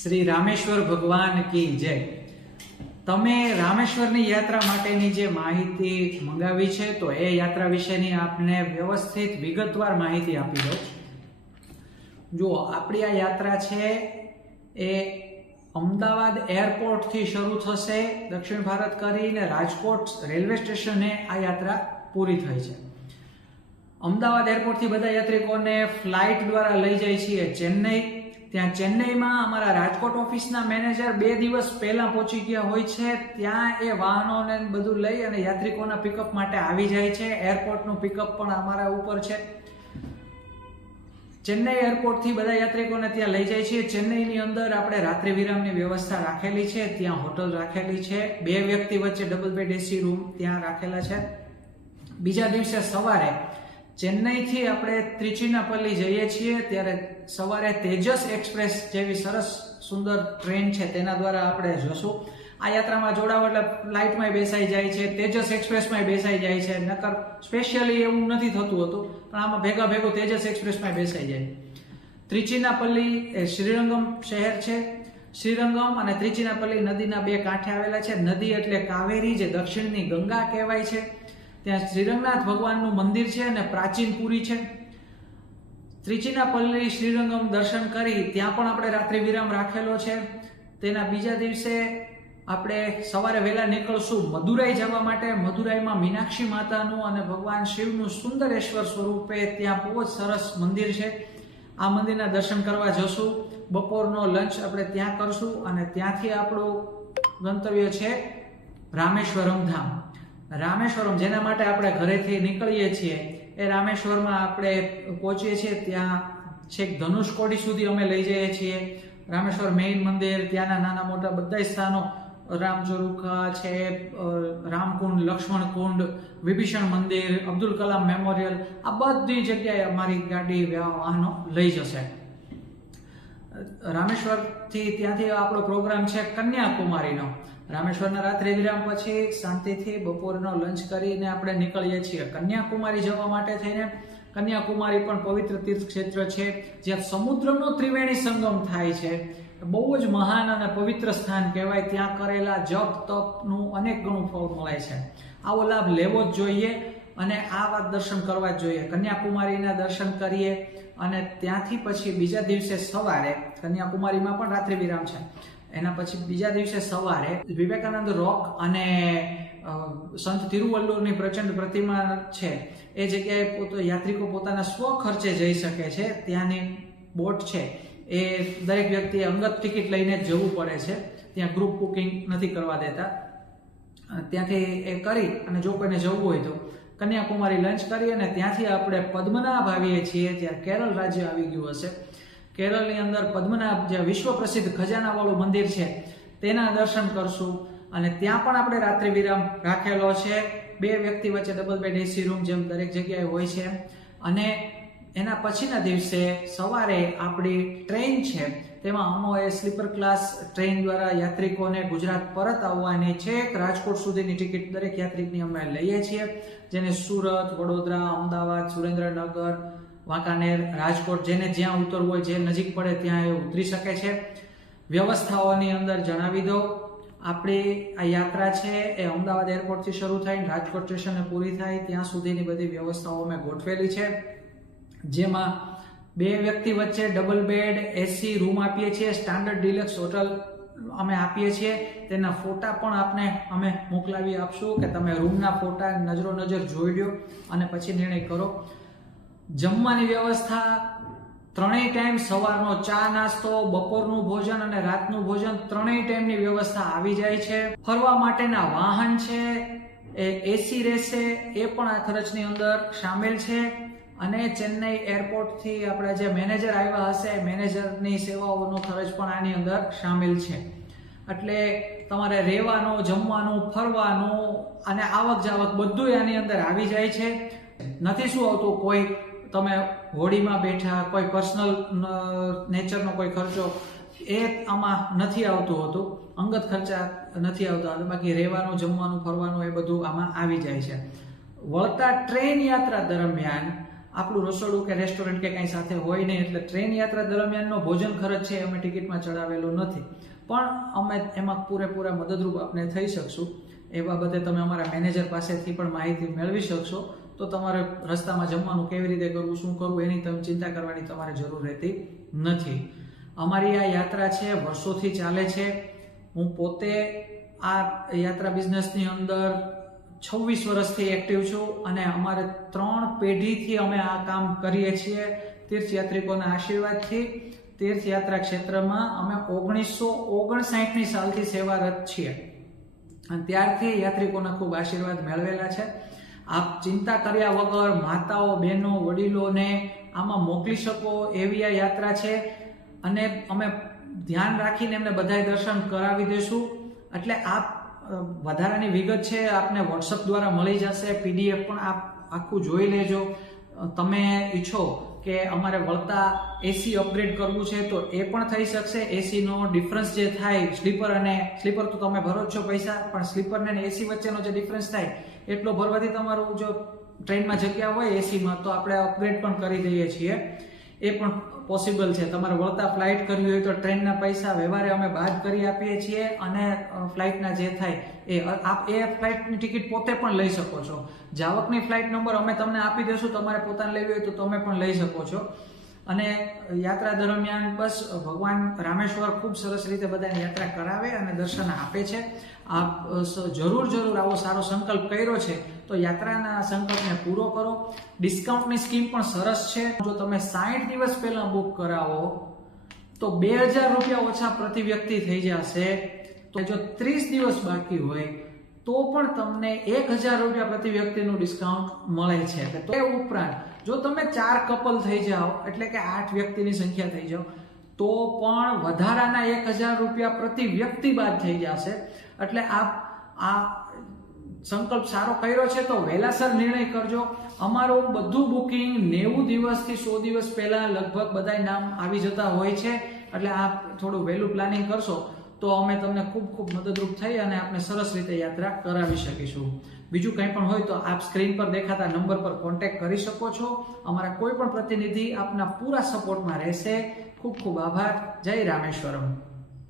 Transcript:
શ્રી રામેશ્વર ભગવાન કી જય। તમે રામેશ્વરની યાત્રા માટેની જે માહિતી મંગાવી છે તો એ યાત્રા વિશેની આપને વ્યવસ્થિત વિગતવાર માહિતી આપી દઉં। જો આપણી આ યાત્રા છે એ અમદાવાદ એરપોર્ટથી શરૂ થશે, દક્ષિણ ભારત કરીને રાજકોટ રેલવે સ્ટેશને આ યાત્રા પૂરી થઈ છે। અમદાવાદ એરપોર્ટથી બધા યાત્રિકોને ફ્લાઇટ દ્વારા લઈ જાય છીએ ચેન્નઈ। ત્યાં ચેન્નઈમાં અમારા રાજકોટ ઓફિસના મેનેજર 2 દિવસ પહેલા પહોંચી ગયા હોય છે। ત્યાં એ વાહનોને બધું લઈ અને યાત્રિકોના પિકઅપ માટે આવી જાય છે। એરપોર્ટનું પિકઅપ પણ અમારા ઉપર છે। ચેન્નઈ એરપોર્ટથી બધા યાત્રિકોને ત્યાં લઈ જાય છીએ। ચેન્નઈની અંદર આપણે રાત્રિ વિરામની વ્યવસ્થા રાખેલી છે, ત્યાં હોટલ રાખેલી છે, 2 વ્યક્તિ વચ્ચે ડબલ બેડ એસી રૂમ ત્યાં રાખેલા છે। બીજા દિવસે સવારે ચેન્નઈથી આપણે ત્રિચિનાપલ્લી જઈએ છીએ, ત્યારે સવારે તેજસ એક્સપ્રેસ જેવી સરસ સુંદર ટ્રેન છે તેના દ્વારા આપણે જશું। આ યાત્રામાં જોડાવો એટલે ફ્લાઇટમાં બેસાઈ જાય છે, તેજસ એક્સપ્રેસમાં બેસાઈ જાય છે, નકર સ્પેશિયલી એવું નથી થતું હતું, પણ આમાં ભેગું તેજસ એક્સપ્રેસમાં બેસાઈ જાય। ત્રિચિનાપલ્લી એ શ્રીરંગમ શહેર છે। શ્રીરંગમ અને ત્રિચિનાપલ્લી નદીના 2 કાંઠે આવેલા છે। નદી એટલે કાવેરી, જે દક્ષિણની ગંગા કહેવાય છે। ત્યાં શ્રીરંગનાથ ભગવાનનું મંદિર છે અને પ્રાચીન પુરી છે। ત્રિચિનાપલ્લી શ્રીરંગમ દર્શન કરી ત્યાં પણ આપણે રાત્રિ વિરામ રાખેલો છે। તેના બીજા દિવસે આપણે સવારે વહેલા નીકળશું મદુરાઈ જવા માટે। મદુરાઈમાં મીનાક્ષી માતાનું અને ભગવાન શિવનું સુંદરેશ્વર સ્વરૂપે ત્યાં બહુ જ સરસ મંદિર છે। આ મંદિરના દર્શન કરવા જશું। બપોરનો લંચ આપણે ત્યાં કરશું અને ત્યાંથી આપણું ગંતવ્ય છે રામેશ્વરમ ધામ। રામેશ્વરમ, જેના માટે આપણે ઘરેથી નીકળીએ છીએ, એ રામેશ્વરમાં આપણે પહોંચીએ છીએ। ત્યાં છેક ધનુષકોડી સુધી અમે લઈ જઈએ છીએ। રામેશ્વર મેઇન મંદિર, ત્યાંના નાના મોટા બધા સ્થાનો, રામચોરુખા છે, રામકુંડ, લક્ષ્મણકુંડ, વિભીષણ મંદિર, અબ્દુલ કલામ મેમોરિયલ, આ બધી જગ્યાએ અમારી ગાડી વાહનો લઈ જશે। રામેશ્વરથી ત્યાંથી આપણો પ્રોગ્રામ છે કન્યાકુમારીનો। રામેશ્વરના રાત્રિ વિરામ પછી શાંતિથી બપોરનો લંચ કરીને આપણે નીકળીએ છીએ કન્યાકુમારી જવા માટે થઈને। કન્યાકુમારી પણ પવિત્ર તીર્થ ક્ષેત્ર છે, જ્યાં સમુદ્રનો ત્રિવેણી સંગમ થાય છે। બહુ જ મહાન અને પવિત્ર સ્થાન કહેવાય। ત્યાં કરેલા જપ તપનું અનેક ગણું ફળ મળે છે। આવો લાભ લેવો જ જોઈએ અને આ વાત દર્શન કરવા જ જોઈએ। કન્યાકુમારીના દર્શન કરીએ અને ત્યાંથી પછી બીજા દિવસે સવારે, કન્યાકુમારીમાં પણ રાત્રિ વિરામ છે, એના પછી બીજા દિવસે સવારે વિવેકાનંદ રોક અને સંત તિરુવલ્લુરની પ્રચંડ પ્રતિમા છે, એ જગ્યાએ યાત્રિકો પોતાના સ્વ ખર્ચે જઈ શકે છે। ત્યાંની બોટ છે એ દરેક વ્યક્તિએ અંગત ટિકિટ લઈને જ જવું પડે છે, ત્યાં ગ્રુપ બુકિંગ નથી કરવા દેતા। ત્યાંથી એ કરી અને જો કોઈને જવું હોય તો કન્યાકુમારી લંચ કરી અને ત્યાંથી આપણે પદ્મનાભ આવીએ છીએ। ત્યાં કેરળ રાજ્ય આવી ગયું હશે। કેરળની અંદર પદ્મનાભ, જે વિશ્વ પ્રસિદ્ધ ખજાનાવાળું મંદિર છે, તેના દર્શન કરશું અને ત્યાં પણ આપણે રાત્રિ વિરામ રાખેલો છે। 2 વ્યક્તિ વચ્ચે ડબલ બેડ એસી રૂમ જેમ દરેક જગ્યાએ હોય છે। અને એના પછીના દિવસે સવારે આપણી ટ્રેન છે, તેમાં અમોએ સ્લીપર ક્લાસ ટ્રેન દ્વારા યાત્રિકોને ગુજરાત પરત આવવાની છે। રાજકોટ સુધીની ટિકિટ દરેક યાત્રિકની અમે લઈએ છીએ, જેને સુરત, વડોદરા, અમદાવાદ, સુરેન્દ્રનગર, વાંકાનેર, રાજકોટ, જેને જ્યાં ઉતરવું હોય, જે નજીક પડે ત્યાં એ ઉતરી શકે છે। વ્યવસ્થાઓની અંદર જણાવી દઉં, આપણી આ યાત્રા છે એ અમદાવાદ એરપોર્ટથી શરૂ થઈને રાજકોટ સ્ટેશને પૂરી થાય ત્યાં સુધીની બધી વ્યવસ્થાઓ અમે ગોઠવેલી છે, જેમાં 2 વ્યક્તિ વચ્ચે ડબલ બેડ એસી રૂમ આપીએ છીએ। સ્ટાન્ડર્ડ ડિલક્સ હોટલ અમે આપીએ છીએ। તેના ફોટા પણ આપને અમે મોકલાવી આપશું કે તમે રૂમના ફોટા નજરો નજર જોઈ લો અને પછી નિર્ણય કરો। જમવાની વ્યવસ્થા 3 ટાઈમ, સવારનો ચા નાસ્તો, બપોરનું ભોજન અને રાતનું ભોજન 3 ટાઈમની વ્યવસ્થા આવી જાય છે। ફરવા માટેના વાહન છે એ એસી રહેશે, એ પણ આ ખર્ચની અંદર સામેલ છે। અને ચેન્નઈ એરપોર્ટથી આપણા જે મેનેજર આવ્યા હશે, મેનેજરની સેવાઓનો ખર્ચ પણ આની અંદર સામેલ છે। એટલે તમારે રહેવાનું, જમવાનું, ફરવાનું અને આવક જાવક બધું આની અંદર આવી જાય છે। નથી શું આવતું, કોઈ તમે હોડીમાં બેઠા, કોઈ પર્સનલ નેચરનો કોઈ ખર્ચો એ આમાં નથી આવતું હોતું, અંગત ખર્ચા નથી આવતા, બાકી રહેવાનું, જમવાનું, ફરવાનું એ બધું આમાં આવી જાય છે। વળતા ટ્રેન યાત્રા દરમિયાન આપણું રસોડું કે રેસ્ટોરન્ટ કે કંઈ સાથે હોય નહીં, એટલે ટ્રેન યાત્રા દરમિયાનનો ભોજન ખર્ચ છે અમે ટિકિટમાં ચડાવેલો નથી, પણ અમે એમાં પૂરેપૂરા મદદરૂપ આપણે થઈ શકશું. એ બાબતે તમે અમારા મેનેજર પાસેથી પણ માહિતી મેળવી શકશો. તો તમારે રસ્તામાં જમવાનું કેવી રીતે કરવું, શું કરવું, એની તમે ચિંતા કરવાની તમારે જરૂર રહેતી નથી. અમારી આ યાત્રા છે વર્ષોથી ચાલે છે. હું પોતે આ યાત્રા બિઝનેસની અંદર 26 વર્ષથી એક્ટિવ છું અને અમારે 3 પેઢીથી અમે આ કામ કરીએ છીએ. તીર્થયાત્રિકોના આશીર્વાદથી તીર્થયાત્રા ક્ષેત્રમાં અમે 1959ની સાલથી સેવારત છીએ અને ત્યારથી યાત્રિકોના ખૂબ આશીર્વાદ મેળવેલા છે. આપ ચિંતા કર્યા વગર માતાઓ, બહેનો, વડીલોને આમાં મોકલી શકો એવી આ યાત્રા છે અને અમે ધ્યાન રાખીને એમને બધાય દર્શન કરાવી દઈશું. એટલે આપ વધારાની વિગત છે આપને વોટ્સઅપ દ્વારા મળી જશે. PDF પણ આપ આખું જોઈ લેજો. તમે ઈચ્છો કે અમારે વળતા AC અપગ્રેડ કરવું છે તો એ પણ થઈ શકશે. AC નો ડિફરન્સ જે થાય સ્લીપર તો તમે ભરો જ છો પૈસા, પણ સ્લીપર ને AC વચ્ચેનો જે ડિફરન્સ થાય એટલો ભરવાથી તમારું જો ટ્રેનમાં જગ્યા હોય AC માં તો આપણે અપગ્રેડ પણ કરી દઈએ છીએ. એ પણ પોસિબલ છે. તમારે વળતા ફ્લાઇટ કરવી હોય તો ટ્રેનના પૈસા વ્યવહારે અમે બાદ કરી આપીએ છીએ અને ફ્લાઇટના જે થાય એ ફ્લાઇટની ટિકિટ પોતે પણ લઈ શકો છો. જાવકની ફ્લાઇટ નંબર અમે તમને આપી દઈશું. તમારે પોતાને લેવી હોય તો તમે પણ લઈ શકો છો. અને યાત્રા દરમિયાન બસ ભગવાન રામેશ્વર ખૂબ સરસ રીતે બધાને યાત્રા કરાવે અને દર્શન આપે છે. આપ જરૂર આવો સારો સંકલ્પ કર્યો છે તો યાત્રાના સંકલ્પને પૂરો કરો. ડિસ્કાઉન્ટની સ્કીમ પણ સરસ છે. જો તમે 60 દિવસ પહેલા બુક કરાવો તો 2000 રૂપિયા ઓછા પ્રતિ વ્યક્તિ થઈ જશે. તો જો 30 દિવસ બાકી હોય તો પણ તમને 1000 રૂપિયા પ્રતિ વ્યક્તિનું ડિસ્કાઉન્ટ મળે છે. તો એ ઉપરાંત જો તમે 4 કપલ થઈ જાઓ એટલે કે 8 વ્યક્તિની સંખ્યા થઈ જાઓ તો પણ વધારાના 1000 રૂપિયા પ્રતિ વ્યક્તિ બાદ થઈ જશે. એટલે આપ આ સંકલ્પ સારો કર્યો છે તો વહેલાસર નિર્ણય કરજો. અમારું બધું બુકિંગ 90 દિવસથી 100 દિવસ પહેલા લગભગ બધાય નામ આવી જતા હોય છે. એટલે આપ થોડું વહેલું પ્લાનિંગ કરશો તો અમે તમને ખૂબ મદદરૂપ થઈ અને આપણે સરસ રીતે યાત્રા કરાવી શકીશું. બીજું કંઈ પણ હોય તો આપ સ્ક્રીન પર દેખાતા નંબર પર કોન્ટેક્ટ કરી શકો છો. અમારા કોઈ પણ પ્રતિનિધિ આપના પૂરા સપોર્ટમાં રહેશે. ખૂબ આભાર. જય રામેશ્વરમ.